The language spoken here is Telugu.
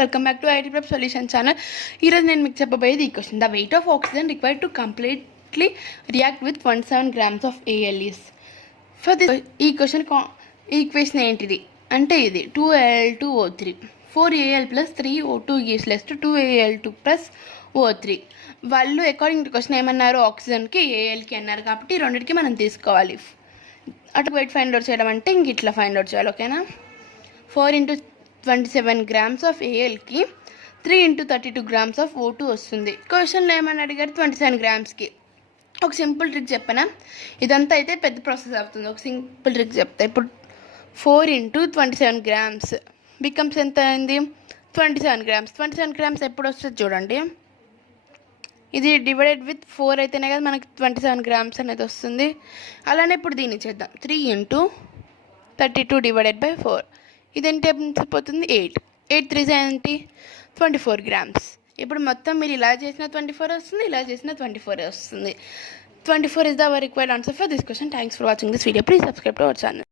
Welcome back to IT prep solution channel. ఈరోజు నేను మీకు చెప్పబోయేది ఈ question. The weight of oxygen required to completely react with 27 grams of ALEs. For this ఈ క్వశ్చన్ ఈక్వేషన్ ఏంటిది అంటే ఇది 2Al2O3 4Al plus 3O2 gives less to 2Al2 plus O3. వాళ్ళు అకార్డింగ్ టు క్వశ్చన్ ఏమన్నారు, ఆక్సిజన్కి ఏఎల్కి అన్నారు కాబట్టి ఈ రెండింటికి మనం తీసుకోవాలి. అటు వెయిట్ ఫైండ్ అవుట్ చేయడం అంటే ఇంక ఇట్లా ఫైండ్ అవుట్ చేయాలి. ఓకేనా, 4 into 27 grams ఆఫ్ ఏఎల్కి 3 into 32 grams ఆఫ్ O2 వస్తుంది. క్వశ్చన్లో ఏమని అడిగారు, 27 gramsకి. ఒక సింపుల్ ట్రిక్ చెప్పనా, ఇదంతా అయితే పెద్ద ప్రాసెస్ అవుతుంది. ఒక సింపుల్ ట్రిక్ చెప్తా. ఇప్పుడు 4 into 27 grams బికమ్స్ ఎంత అయింది, 27 grams. 27 grams ఎప్పుడు వస్తుంది చూడండి, ఇది డివైడెడ్ విత్ 4 అయితేనే కదా మనకి 27 grams అనేది వస్తుంది. అలానే ఇప్పుడు దీన్ని చేద్దాం, 3 into 32 డివైడెడ్ బై 4. ఇదేంటి పోతుంది 8 3 ఏంటి 24 grams. ఇప్పుడు మొత్తం మీరు ఇలా చేసిన 24 వస్తుంది, ఇలా చేసిన 24 వస్తుంది. 24 is the required answer for this question. Thanks for watching this video. Please subscribe to our channel.